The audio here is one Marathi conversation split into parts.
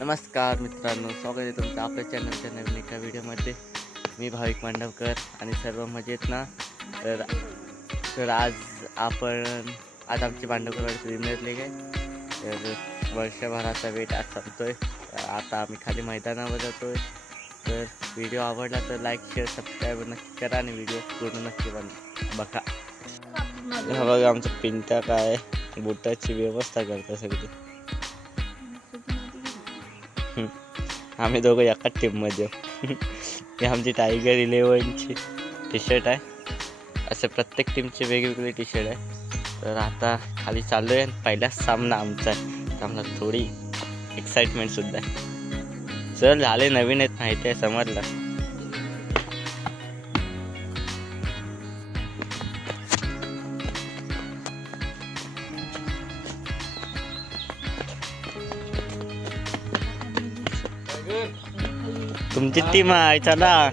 नमस्कार मित्रांनो स्वागत आहे तुमचं आपल्या चॅनलच्या नवीन एका व्हिडिओमध्ये मी भाविक मांडवकर आणि सर्व मजेत ना? तर तर आज आपण आज आमची मांडवकर प्रीमियरली काय तर वर्षभराचा वेट आज संपतोय. तर आता आम्ही खाली मैदानावर जातो आहे तर व्हिडिओ आवडला तर लाईक शेअर सबस्क्राईब नक्की करा आणि व्हिडिओ पूर्ण नक्की बन बघा. हा बघा आमचं पिंट्या काय बुटाची व्यवस्था करतो सगळी. आम्ही दोघं एकाच टीममध्ये आहोत. ही आमची टायगर इलेवनची टी शर्ट आहे. असे प्रत्येक टीमचे वेगवेगळे टी शर्ट आहे. तर आता खाली चाललो आहे पहिला सामना आमचा आहे. आम्हाला थोडी एक्साइटमेंटसुद्धा आहे. चल झाले नवीन आहेत माहिती आहे समजलं. तुमची टीम आहे चला.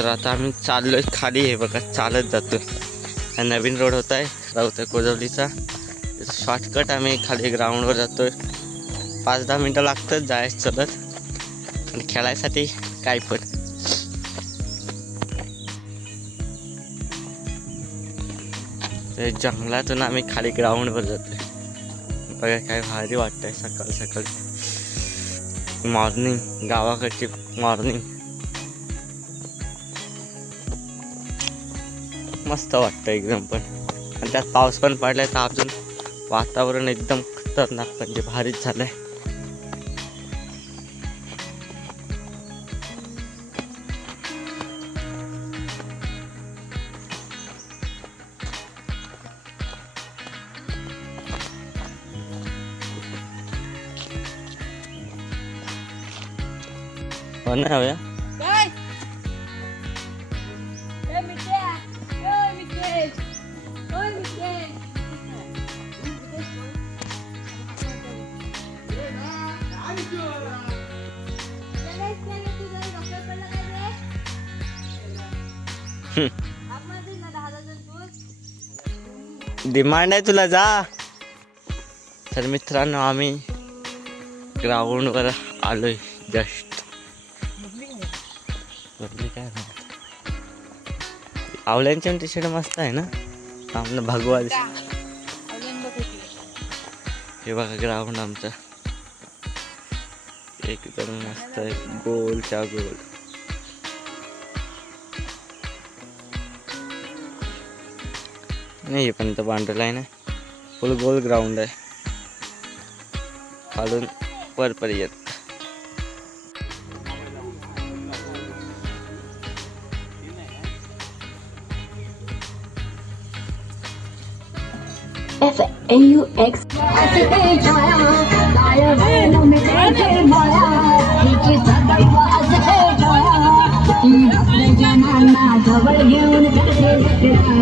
तर आता आम्ही चाललोय खाली आहे बघा चालत जातो हा नवीन रोड होत आहे राऊत कोजवलीचा. शॉर्टकट आम्ही खाली ग्राउंडवर जातोय. पाच दहा मिनटं लागतात जाय चलत. आणि खेळायसाठी काय पण. तर जंगलातून आम्ही खाली ग्राउंडवर जातोय. बघा काय भारी वाटतंय सकाळ सकाळी मॉर्निंग गावाकडची मॉर्निंग मस्त वाटतं एकदम पण. आणि त्यात पाऊस पण पडलाय तर अजून वातावरण एकदम खतरनाक म्हणजे भारीच झालंय. हो ना हो हव्या डिमांड आहे तुला जा. तर मित्रांनो आम्ही ग्राउंडवर आलोय जस्ट. बदली काय. आवल्यांच्या टी शर्ट मस्त आहे ना? आमनं भगवा हे बघा ग्राउंड आमचं. एकदम मस्त आहे. गोलच्या गोल. नाही हे पण इथं पांढरं आहे ना फुल गोल ग्राउंड आहे खालून वरपर्यंत F A U X. जवळ घेऊन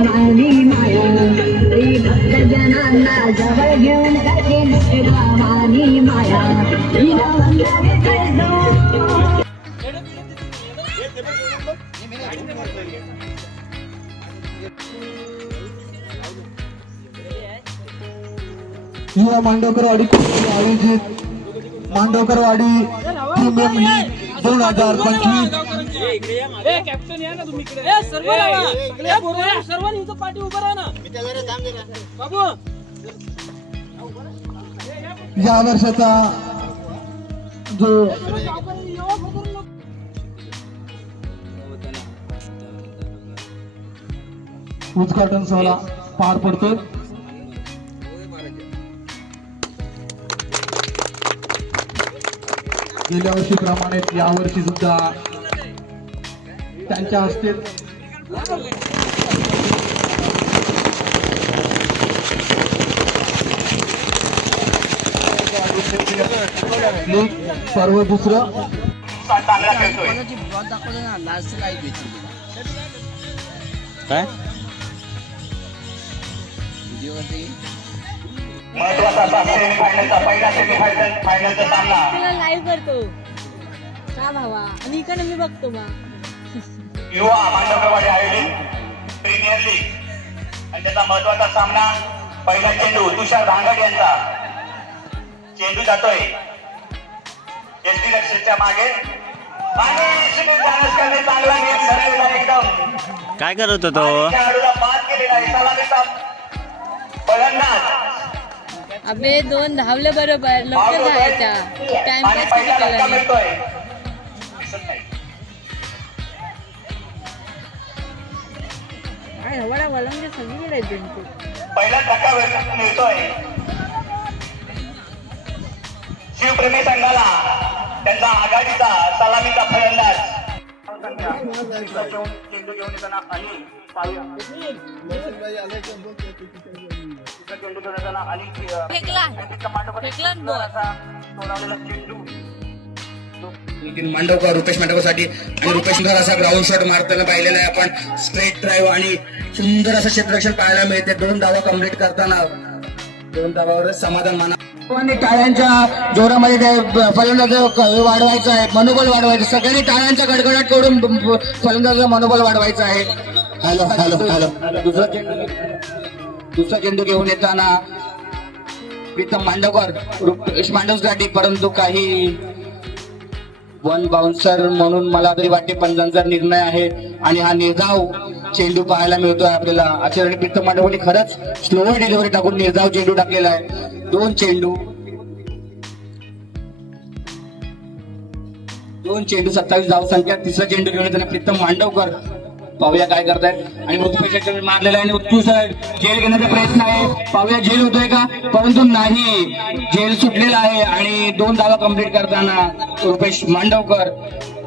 राणी माया भक्त जनांना जवळ घेऊन राणी माया हिला वंदने करतो. युवा मांडवकरवाडी कुस्ती आयोजित मांडवकरवाडी प्रीमियम लीग दोन हजार पंचवीस ए, सर्व लावा. ए, बरोबर. सर्वांनी इथं पाठी उभं राहा ना. बाबू. या वर्षाचा जो उद्घाटन सोहळा पार पडतो गेल्या वर्षीप्रमाणे यावर्षी सुद्धा त्यांच्या हस्ते. सर्व दुसरं? काय? महत्त्वाचा सेमीफायनलचा पहिला सेमीफायनल फायनलचा सामना तुला लाईव्ह करतो. का भावा? आणि इकडे मी बघतो मग. युवा मांडवकरवाडी आयोजित प्रीमियर लीग आणि त्याचा महत्त्वाचा सामना पहिला चेंडू तुषार धांगड यांचा. चेंडू जातोय. एस टी लक्षच्या मागे. आणि सुनील जानसकरने चांगला गेम धरलेला आहे एकदम. काय करत होतो? आणि खेळाडूला बाद केलेला आहे. सलामीचा फलंदाज. अबे दोन धावले बरोबर. लवकर आणि टाइमपास किती केला काय हवाला वळंगे सगळी गेले त्यांचे पहिला धक्का मिळतोय शिवप्रेमी संघाला त्यांचा आघाडीचा सलामीचा फलंदाज चेंडू घेऊन येताना पाहूया. चेंडू घेऊन येताना ball. असा सोडवलेला चेंडू नितीन मांडवकर रुपेश मांडवकरसाठी आणि रुपेश सुंदर असा ग्राउंड शॉट मारताना पाहिलेला आहे आपण. स्ट्रेट ड्राईव्ह आणि सुंदर असं क्षेत्ररक्षण पाहायला मिळते. दोन धावा कंप्लीट करताना. दोन धावावरच समाधान माना आणि टाळ्यांच्या जोरामध्ये ते फलंदाज वाढवायचं आहे. मनोबल वाढवायचं. सगळ्यांनी टाळ्यांच्या गडगडाट करून फलंदाज मनोबल वाढवायचं आहे. Hello hello hello. दुसरा चेंडू दुसरा चेंडू घेऊन येताना प्रीतम मांडवकर रुपेश मांडवसाठी परंतु काही वन बाउन्सर म्हणून मला तरी वाटते पंचांचा निर्णय आहे. आणि हा निर्धाव चेंडू पाहायला मिळतोय आपल्याला. आचार्य प्रीतम मांडवनी खरंच. स्लोअर डिलिव्हरी टाकून निर्धाव चेंडू टाकलेला आहे. दोन चेंडू. दोन चेंडू सत्तावीस धाव संख्या. तिसरा चेंडू घेऊन येताना प्रीतम मांडवकर. पाहूया काय करतायत. आणि उत्कृष्ट मारलेला आहे आणि उत्कृष्ट जेल घेण्याचा प्रयत्न आहे. पाहूया जेल होतोय का? परंतु नाही. जेल सुटलेला आहे आणि दोन धावा कंप्लीट करताना रुपेश मांडवकर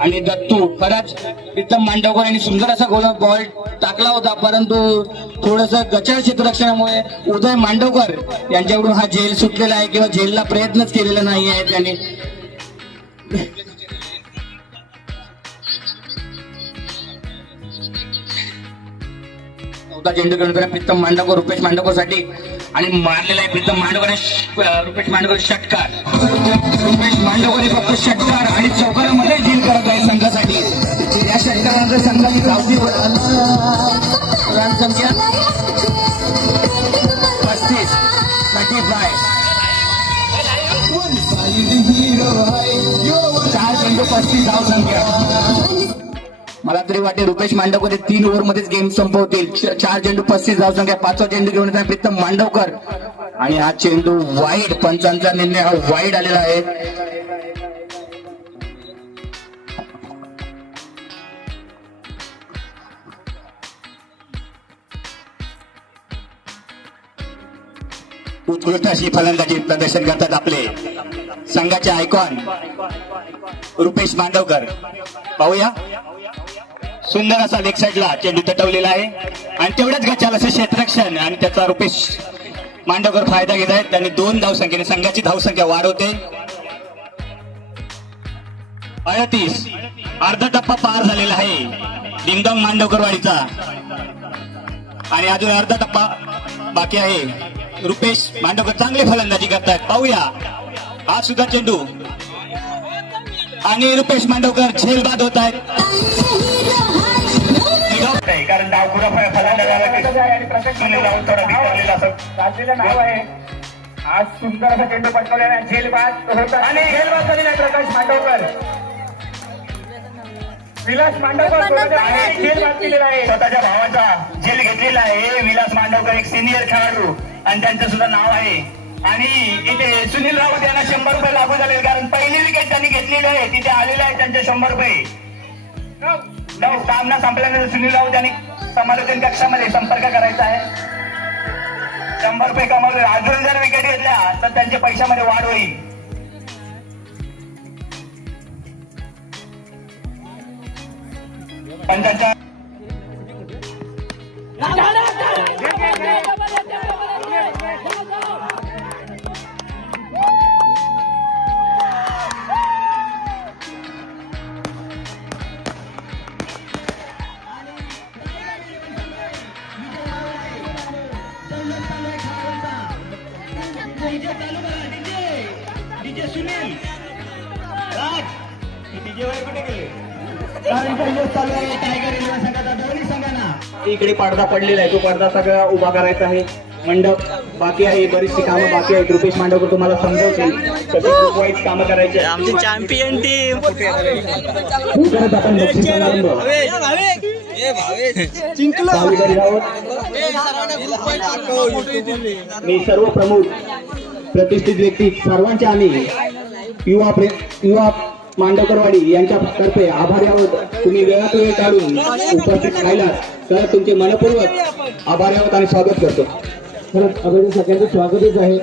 आणि दत्तू खरंच प्रीतम मांडवकर यांनी सुंदर असा गोल बॉल टाकला होता. परंतु थोडस गचाळ क्षेत्ररक्षणामुळे उदय मांडवकर यांच्याकडून हा जेल सुटलेला आहे किंवा जेलला प्रयत्नच केलेला नाही आहे त्यांनी. चेंडू घेऊन येताना प्रीतम मांडवकर रुपेश मांडवकरसाठी आणि मारलेला आहे प्रीतम मांडवकर रुपेश मांडवकर षटकार. रुपेश मांडवकर फक्त षटकार आणि चौकारामध्ये डील करत आहे संघासाठी. या षटकारानंतर संघाची धावती संख्या पस्तीस. थर्टी फाय चार चेंडू पस्तीस धाव संख्या. मला तरी वाटते रुपेश मांडवकर तीन ओव्हर मध्येच गेम संपवतील. चार चेंडू पस्तीस धाव संख्या पाचवा चेंडू घेऊन येतात प्रीतम मांडवकर. आणि हा चेंडू वाईट पंचांचा निर्णय हा वाईट आलेला आहे. उत्कृष्ट अशी फलंदाजी प्रदर्शन करतात आपले. संघाचे आयकॉन रुपेश मांडवकर. पाहूया. सुंदर असा लेग साईडला चेंडू तटवलेला आहे. आणि तेवढ्याच गचाल असे क्षेत्रक्षण आणि त्याचा रुपेश मांडवकर फायदा घेत आहेत. त्यांनी दोन धावसंख्येने संघाची धावसंख्या वाढवते. अडतीस अर्धा टप्पा पार झालेला आहे. डिंगडॉंग मांडवकरवाडीचा. आणि अजून अर्धा टप्पा बाकी आहे. रुपेश मांडवकर चांगली फलंदाजी करतायत. पाहूया. हा सुद्धा चेंडू. आणि रुपेश मांडवकर झेल बाद होत आहेत. गाजलेलं नाव आहे. आज सुंदर असा चेंडू पटकवलेला आहे. झेल बाद होत आणि झेल बाद झालेला आहे प्रकाश मांडवकर. विलास मांडवकर स्वतःच्या भावाने झेल बाद केलेला आहे. स्वतःच्या भावाचा झेल घेतलेला आहे. विलास मांडवकर एक सिनियर खेळाडू. आणि त्यांचं सुद्धा नाव आहे. आणि इथे सुनील राऊत यांना शंभर रुपये लागू झाले. कारण पहिली विकेट त्यांनी घेतलेली आहे. तिथे आलेले आहे त्यांचे शंभर रुपये. सामना संपल्यानंतर सुनील राऊत यांनी समालोचन कक्षामध्ये संपर्क करायचा आहे. शंभर रुपये कमावले. अजून जर विकेट घेतल्या तर त्यांच्या पैशामध्ये वाढ होईल. पण त्यांच्या डीजे सुनील राज डीजे वाले कुठे गेले? कारण पहिलेच चालू आहे? टायगर रेल्वे संघाचा दोन्ही संघांना इकडे पडदा पडलेला आहे तो पडदा सगळा उभा करायचा आहे. मंडप बाकी आहे बरीचशी कामं बाकी आहेत. रुपेश मांडवकर तुम्हाला समजवतील कशी ग्रुप वाईज कामं करायची. आमची चॅम्पियन टीम आपण बक्षीस समारंभ करीत आहोत. मी सर्व प्रमुख प्रतिष्ठित व्यक्ती सर्वांचे आम्ही युवा प्रे युवा मांडवकरवाडी यांच्या तर्फे आभारी आहोत. तुम्ही वेळात वेळ काढून उपस्थित राहिलात तर तुमचे मनपूर्वक आभारी आहोत आणि स्वागत करतो. खरंच आपण सगळ्यांचं स्वागतच आहे.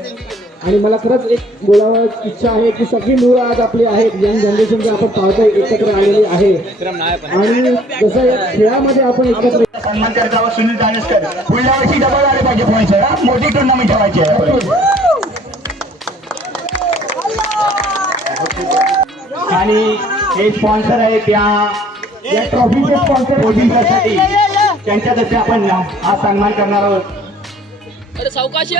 आणि मला खरंच एक बोलावं इच्छा आहे की सगळी मुलं आज आपली आहेत. यंग जनरेशनचे आपण पाहतोय एकत्र आलेली आहे. आणि जसं या खेळामध्ये आपण एकत्र सन्मान करत आहोत सुनील दानेशकर पुढल्या वर्षी डबल आले पाहिजे पोहायचं मोठी टुर्नामेंट ठेवायची आहे. आणि हे स्पॉन्सर आहे त्या या ट्रॉफीचे स्पॉन्सर मोदींसाठी त्यांच्यातर्फे आपण हा सन्मान करणार आहोत. सावकाश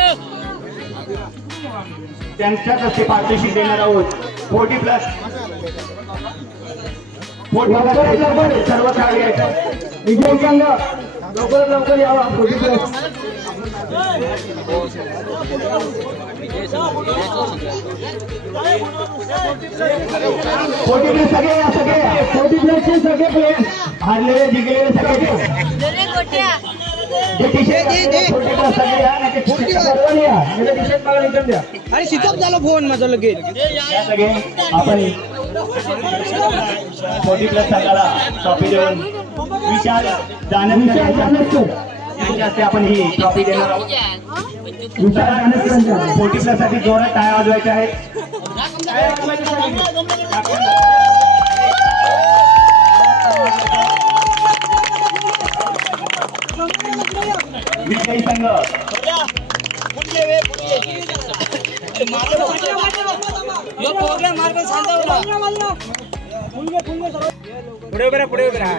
त्यांच्यातर्फे पारितोषिक देणार आहोत. फोर्टी प्लस सर्व खेळाडू आहेत. विजय संघ लवकरात लवकर यावा. पुढे फोर्टी प्लस सगळे या सगळे फोर्टी प्लेसचे सगळे प्लेयर हारलेले जिंकलेले सगळे सगळे अरे सिद्धप झालं फोन माझा लगेच. या सगळे आपण फोर्टी प्लस संघाला ट्रॉफी देऊन विशाल यांच्या हस्ते आपण ही ट्रॉफी देणार आहोत. विशाल जानकर फोर्टी प्लससाठी जोरात टाळ्या वाजवायच्या आहेत. विजयी संघ पुढे उभे पुढे उभे राहा.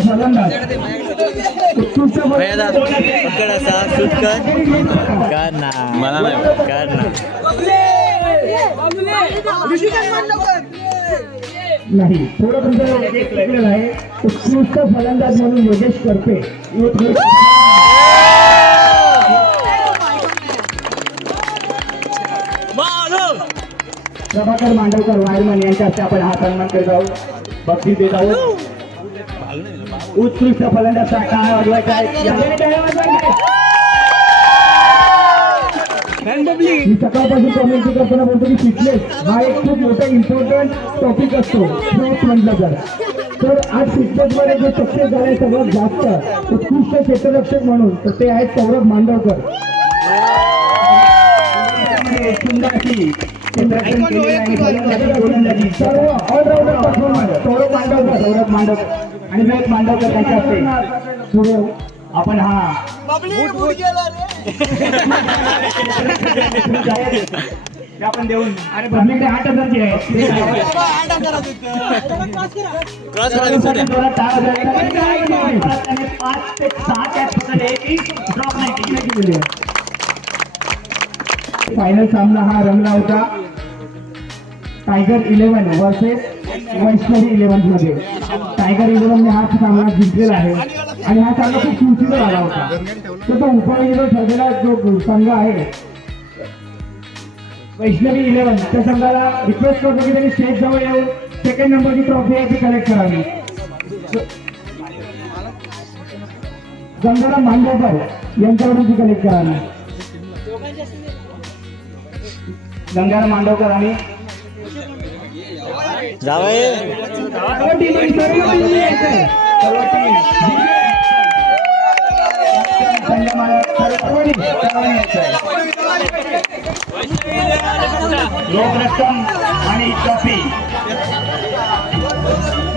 फलंदाज असा सुटकर कर ना मला नाही कर ना नाही थोडं तुमचं आहे. उत्कृष्ट फलंदाज म्हणून योगेश करते. प्रभाकर मांडवकर वायरमन यांच्या हस्ते आपण हा सन्मान करत आहोत. बक्षीस देत आहोत. उत्कृष्ट फलंदाज वाजवायच्या. मी सकाळपासून करताना बोलतो की फिटनेस हा एक खूप मोठा इम्पॉर्टंट टॉपिक असतो. स्पोर्ट्स म्हटलं तर. तर आज फिटनेस मध्ये जे सक्सेस झाले सर्वात जास्त उत्कृष्ट क्षेत्ररक्षक म्हणून तर ते आहेत सौरभ मांडवकर. फलंदाजी, सर्व ऑलराऊंडर परफॉर्मन्स सौरभ मांडवकर सौरभ मांडवकर आणि विवेक मांडवकर त्यांच्या हस्ते. पुढे आपण हा आपण देऊन. अरे आठ हजारची आहे. पाच ते ड्रॉप नाही फायनल सामना हा रंगला होता. टायगर इलेव्हन वर्सेस वैष्णवी इलेव्हनमध्ये. टायगर इलेव्हनने हा सामना जिंकलेला आहे. आणि हा सामना खूप चुरशीचा झाला होता. तर तो उपविजेता ठरलेला जो संघ आहे वैष्णवी इलेव्हन त्या संघाला रिक्वेस्ट करतो की त्यांनी स्टेज जवळ येऊन सेकंड नंबरची ट्रॉफी आहे ती कलेक्ट करावी. गंगाराम मांडवकर यांच्याकडून ती कलेक्ट करावी. गंगाराम मांडवकर आणि सर्व टीम टीम टीम रक्कम आणि ट्रॉफी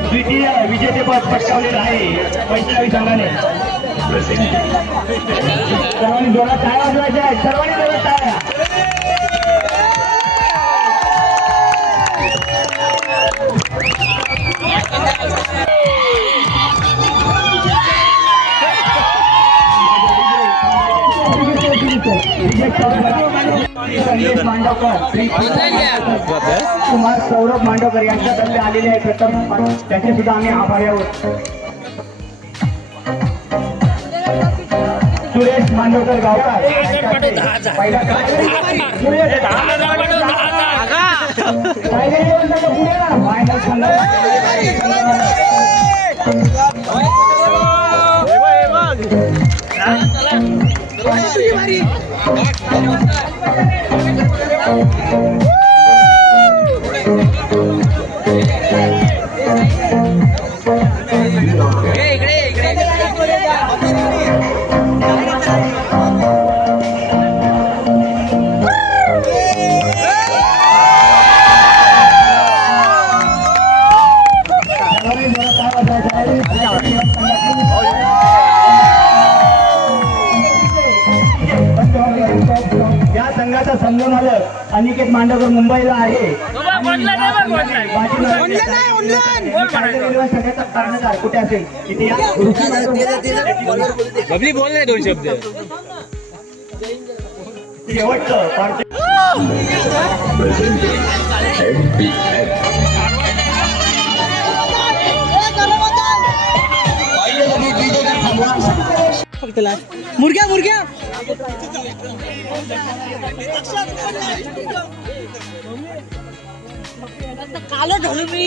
द्वितीय विजेतेपद पटकावलेलं आहे वैष्णवी संघाने सर्वांनी जोरात टाळ्या वाजवायच्या आहेत. सर्वांनी जोरात टाळ्या. कुमार सौरभ मांडवकर यांच्यातर्फे आलेले आहे प्रथम त्याचे सुद्धा आम्ही आभारी आहोत. सुरेश मांडवकर गावकर पहिला इकडे इकडे अनिकेत मांडवकर मुंबईला आहे. सगळ्याचा कर्णधार कुठे असेल. बबली बोल नाही दोन शब्द. शेवटचं पार्टी मुर्ग्या मुर्ग्या काल ठरवी